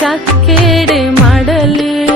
ಚಕ್ಕೇಡೆ ಮಾಡಲಿ.